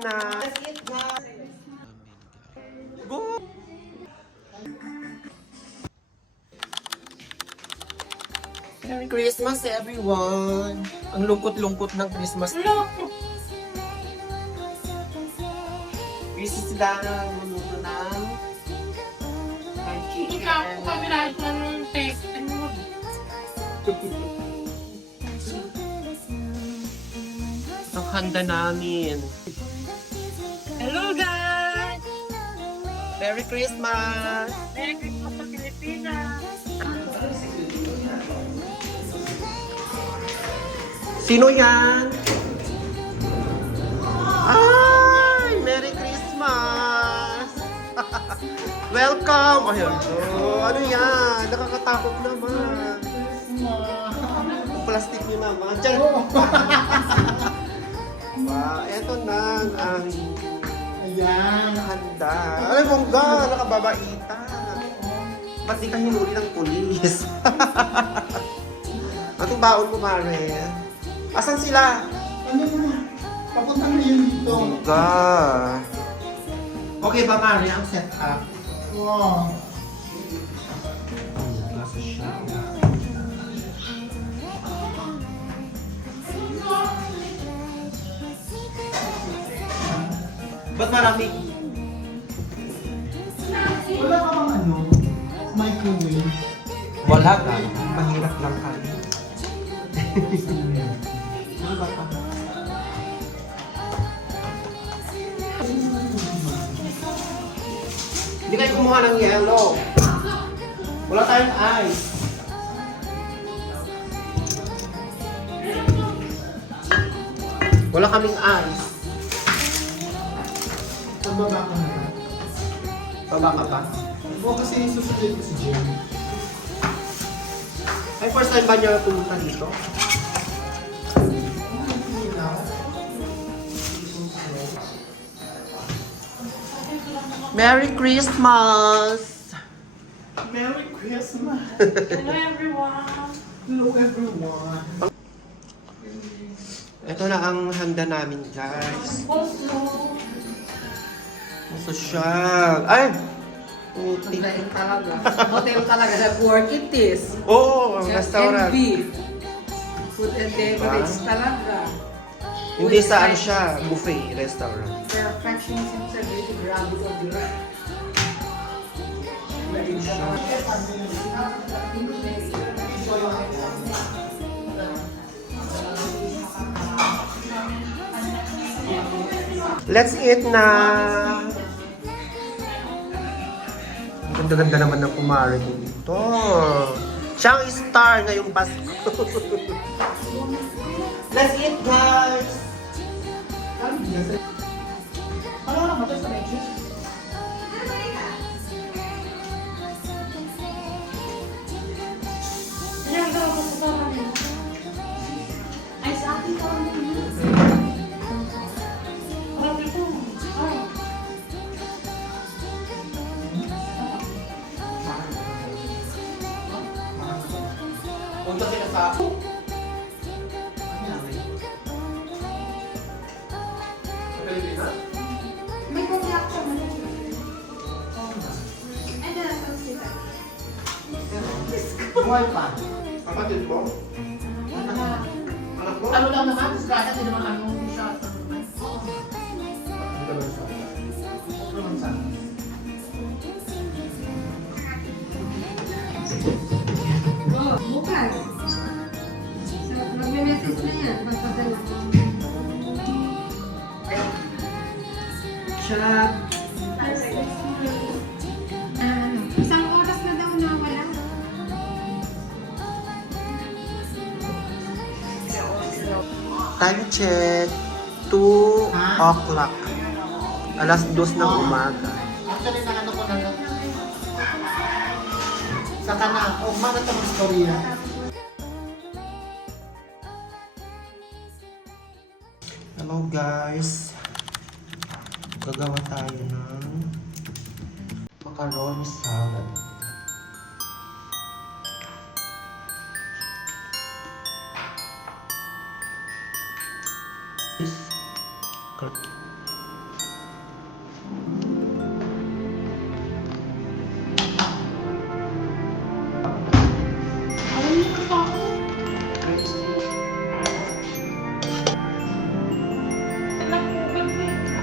na. Let's eat na. Go! Merry Christmas, everyone! Ang lungkot-lungkot ng Christmas. Christmas sila ang luluto ng fried chicken. Ikaw po kami lahat ng taste. Ang handa namin. Hello guys! Merry Christmas! Merry Christmas sa Pilipinas! Sino yan? Ay! Merry Christmas! Welcome! Ayun. Oh, ano yan? Nakakatakot naman. Plastic nyo naman. Diyan. Eto na ang handa. Ay, bongga! Nakababaita. Ba't di ka hinuli ng pulis? Anong baon mo, Mare? Asan sila? Ano naman? Papunta na yun dito. Bongga! Okay ba, Mare, ang setup? Wow. Bongga sa siya. Ba't marami? Wala ka bang ano? Microwave? Wala ka. Mahirap lang kami. Ano ba pa? Hindi kayo kumuha ng yellow. Wala tayong ice. Wala kaming ice. Pababa ka na. Baba ka pa. Oo, kasi susunod ko si Jim. Ay, first time ba niya pumunta dito? Merry Christmas! Merry Christmas! Hello everyone! Hello everyone! Ito na ang handa namin, guys. Sosyal. Ay! Puti. Hotel talaga. Hotel talaga. The work it is. Oo, ang restaurant. And beef. Food and beverage talaga. Hindi saan siya, buffet restaurant. Perfection seems to be the gravity of the earth. Let's eat na! Ganda-ganda naman ng kumare dito. Siya ang star ngayong Pasko. Let's eat, guys! Ano naman ito sa Mexico? Ayan, daw ako sa kami. Ay, sa atin ka lang yun. Grabe po. Ay. Punta sila sa... May kongyak ka man. Ay, dala sa sita. Buhay pa. Kapatid mo? Anak mo? Ano lang naman? Kaya hindi naman ano siya. Oh, bukas. So, magme-message na yan. Pagpadala. Chat. Isang oras na daw nawala. Time check. 2 o'clock. Alas 2 ng umaga. Actually, ano ko na lang. Saka na, mana ito ng storya. Hello guys. Gagawa tayo ng macaroni salad.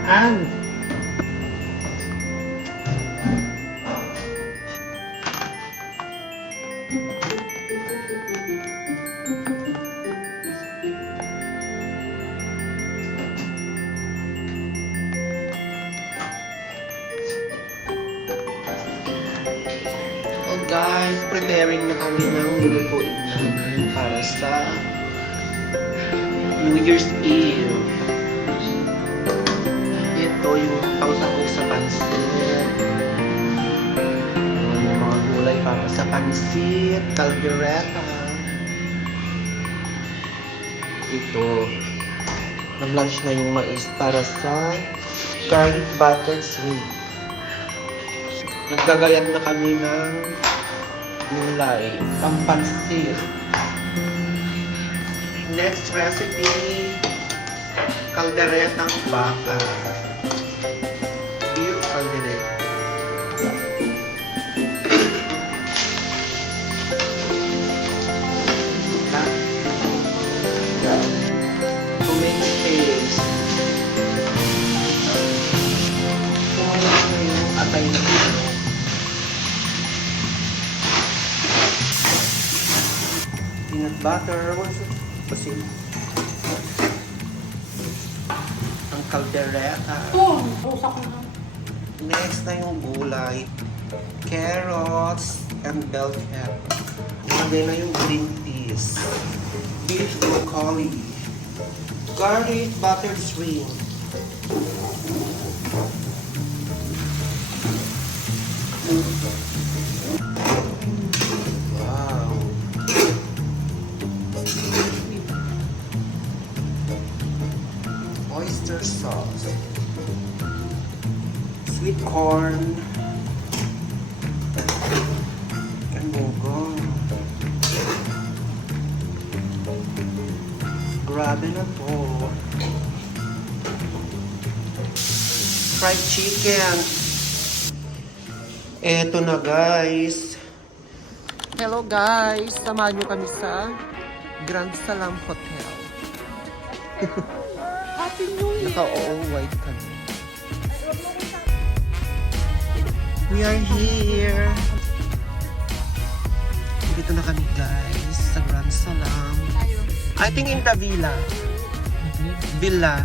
And oh guys, preparing na kami ng lulutuin namin para sa New Year's Eve. Ito yung pausapos sa pansit. Yung mga gulay para sa pansit, caldereta. Ito, nag-lunch na yung mais para sa garlic butter shrimp. Naggagayat na kami ng gulay, pampansit. Next recipe, calderetang baka. Beef caldereta. Tomato paste. Kumuha na yung atay na ito. Peanut butter. Kasi ang caldereta. Rusak na. Next na yung gulay. Carrots and bell pepper. Ilagay na yung green peas. Beef broccoli. Garlic buttered shrimp. Wow. Oyster sauce. Sweet corn. And bugong. Grabe na po. Fried chicken. Eto na guys. Hello guys. Samahan nyo kami sa Grand Salam Hotel. Happy New Year! Naka-all white kami. We are here. Dito na kami guys sa Grand Salam. I think in the villa. Villa.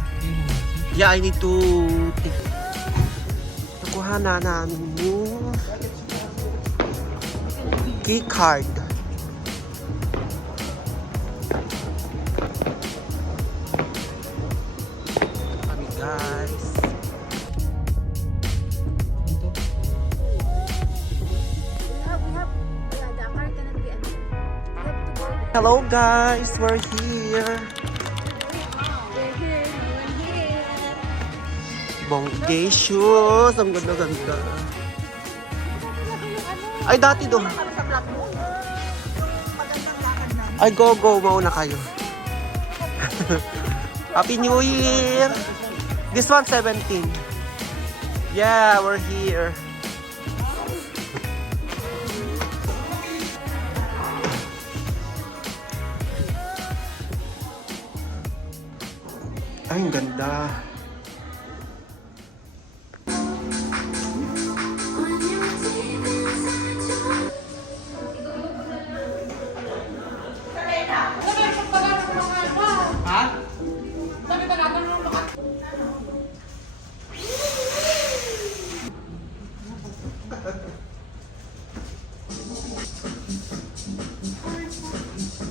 Yeah, I need to take. Nakuha na namin yung key card. Kami guys. Hello guys, we're here. Bonggacious, ang ganda-ganda. Ay, dati doon. Ay, go, mauna kayo. Happy New Year! This one, 17. Yeah, we're here. Ay, ang ganda.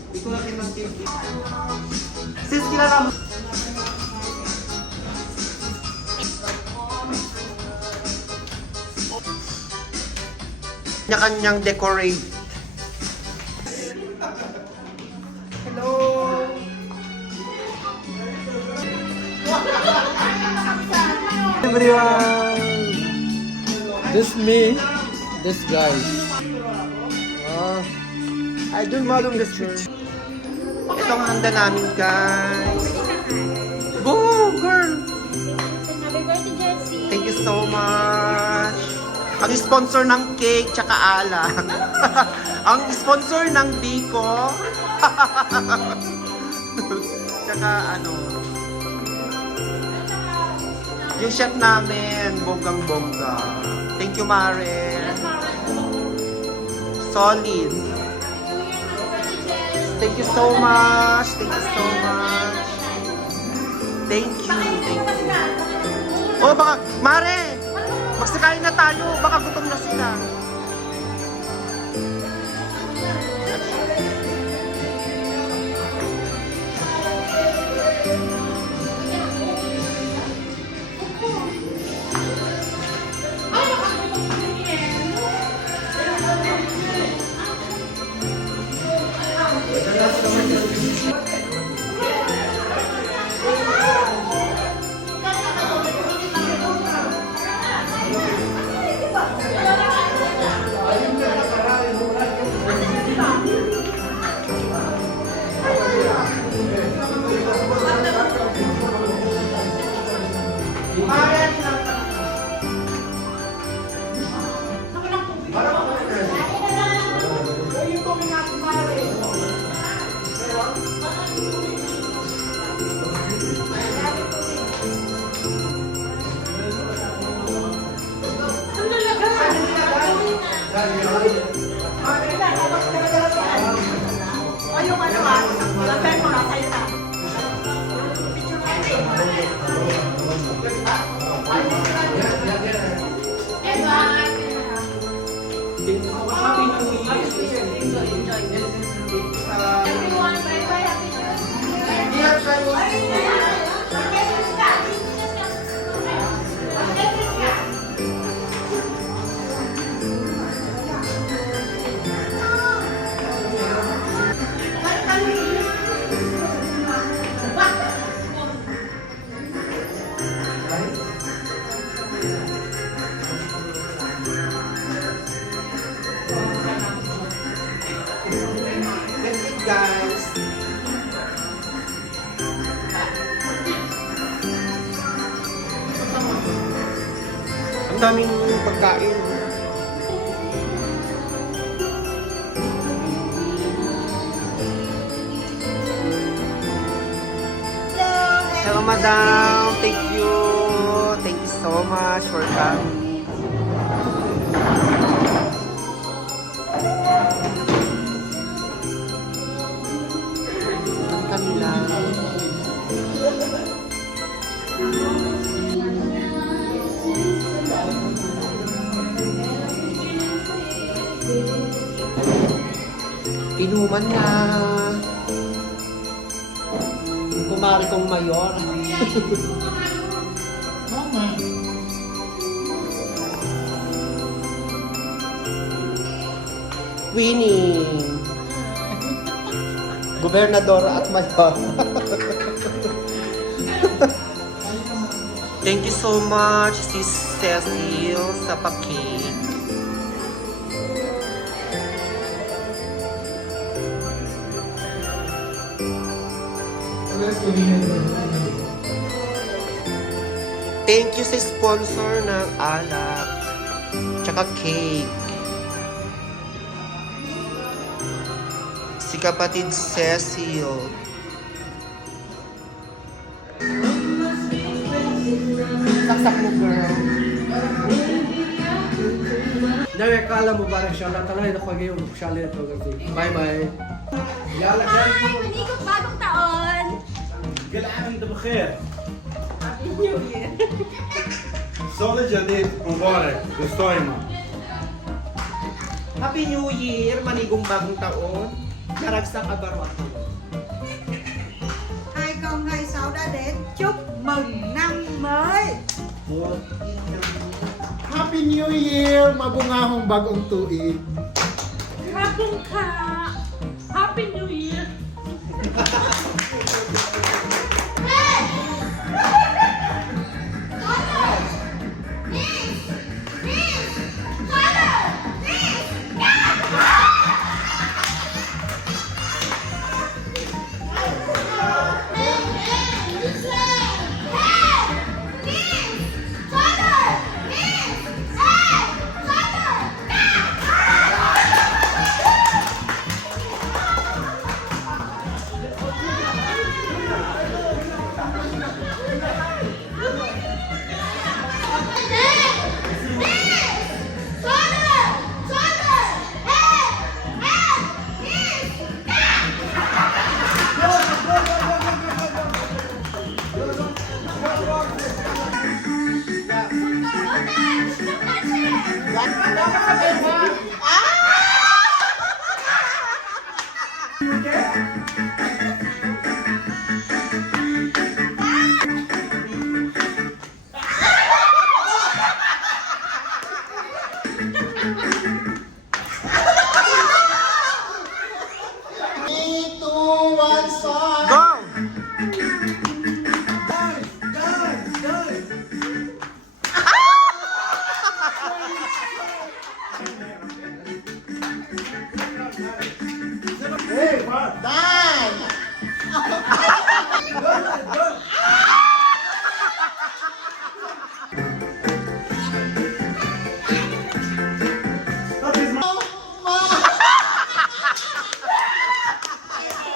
Hindi ko natin ng TV. Sis, kilala mo. Kanya-kanyang decorate. Hello! Everyone! This me, this guy. I don't know the street. Ito ang handa namin, guys. Go, girl! Happy birthday, Jessie! Thank you so much. Ang sponsor ng cake tsaka alak. Ang sponsor ng biko. Tsaka ano. Yung chef namin, bonggang-bongga. Thank you, Mare. Solid. Thank you so much. Thank you so much. Thank you. Thank you. Oh, baka, Mare! Magsakain na tayo. Baka gutom na sila. Guys. Ang daming pagkain. Hello, madam. Thank you. Thank you so much for coming. Kami lang. Inuman na. Kumari kong mayor. Mama. Winning. Gobernadora at mayor. Thank you so much, Sis Cecil, sa pa-cake. Thank you sa sponsor ng alak, tsaka cake. Si kapatid Cecil. Saksak mo, girl. Nawe kala mubarak inshallah tanay na kwagi yung shali to kasi. Bye bye. Hi! Manikot bagong taon! كل عام وانت بخير Happy New Year! صوم جديد مبارك بالصايمة Happy New Year! Manigong bagong taon. Karagsak abarwat. Hai con ngày 6 đã đến, chúc mừng năm mới. Happy New Year! Mabungahong bagong tuig. Kapong ka! Happy New Year! Go! Hey, what?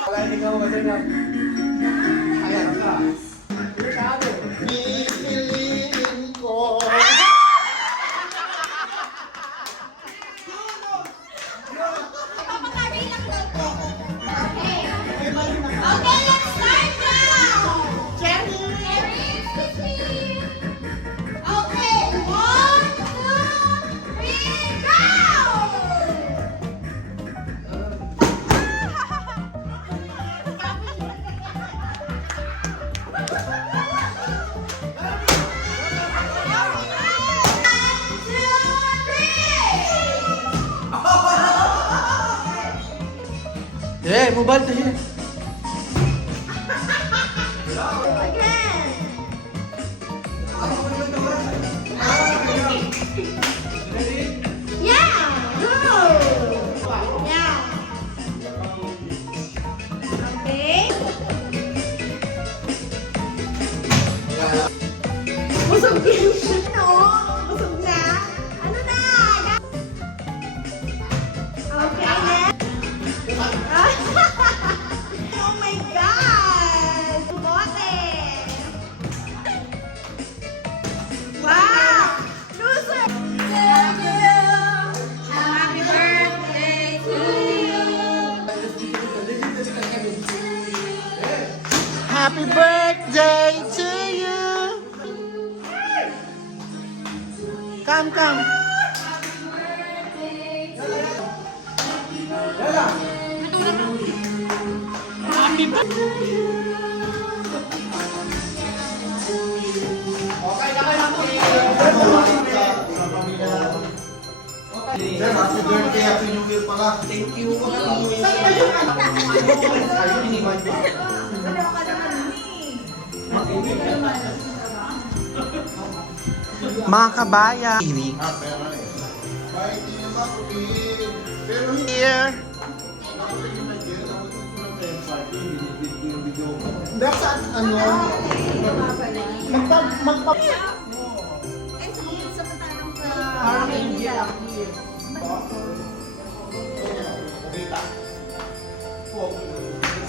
Wala hindi ka mo kasi na. Ayan ka. Pipiliin ko. Okay, let's start now! Cherry! Okay, 1, 2, 3, go! Eh, mobile to siya. Busog din siya, no? Busog na? Ano na? Okay, next. Oh my God! Bote! Wow! Loser! Happy birthday to you! Happy birthday to you. Come, come. Sir, happy birthday, happy new year pala. Thank you. Mga kabayan. Here. That's ano? Magpa...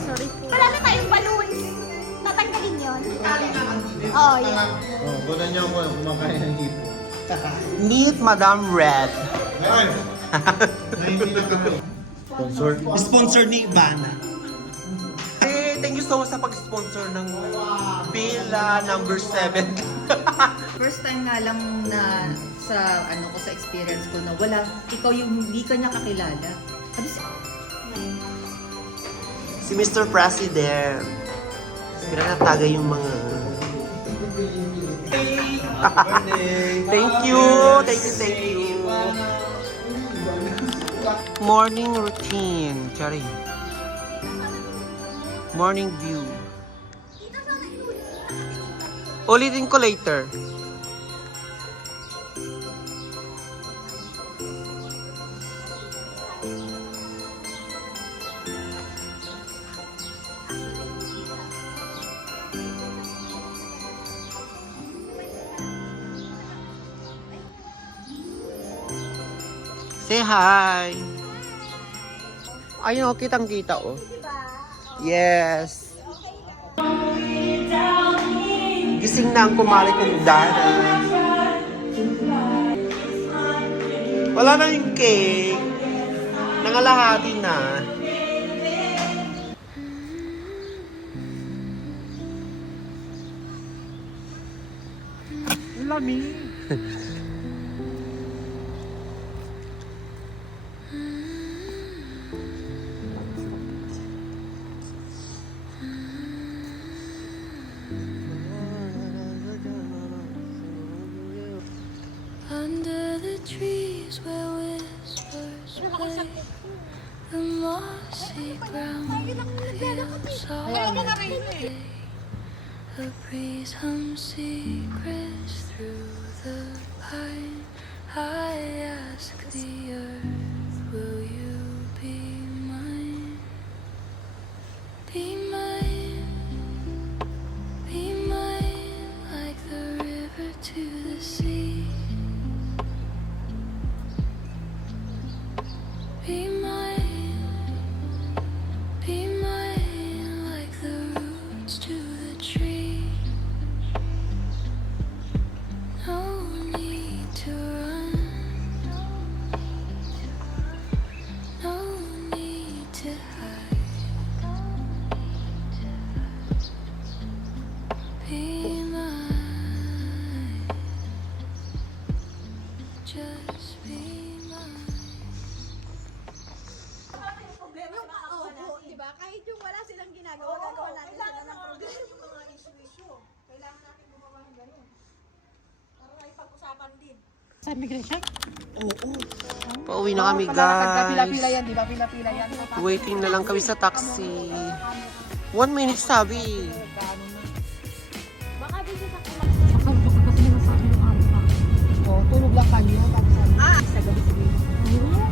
Sorry po. Marami tayong balloons. Tatanggalin yun? Oh, yeah. Oh, gunan niyo ako kumakain ng hipo. Meet Madam Red. Ngayon, na hindi na kami. Sponsor? Sponsor ni Ivana. Hey, thank you so much sa pag-sponsor ng Villa number 7. First time nga lang na sa ano ko sa experience ko na wala, ikaw yung hindi ka niya kakilala. Ano Si Mr. President. Pinatagay yung mga... Thank you. Thank you, thank you. Morning routine. Charing. Morning view. Ulitin ko later. Say hi. Ayun, oh, kitang-kita, oh. Yes. Gising na ang kumari kong Dana. Wala na yung cake. Nangalahati na. Lami. trees where whispers play. The mossy ground feels holiday. A breeze hums secrets through the pine. I ask the earth, will you be mine? Be mine, be mine, like the river to the sea. Be mine, like the roots to the tree. No need to run, no need to hide. Be mine, just be mine. Diba? Kahit yung wala silang ginagawa, gagawa natin sila ng programa. Yung mga issue-issue. Kailangan natin gumawa ng ganun. Para may pag-usapan din. Sa immigration? Pauwi na kami, Pila-pila guys. yan, di ba? Pila-pila yan. Waiting na lang kami sa taxi. 1 minute, sabi. Baka din sa Kasi naman sabi yung amo ka. Oh, tulog lang kayo. Tapos sa gabi-gabi.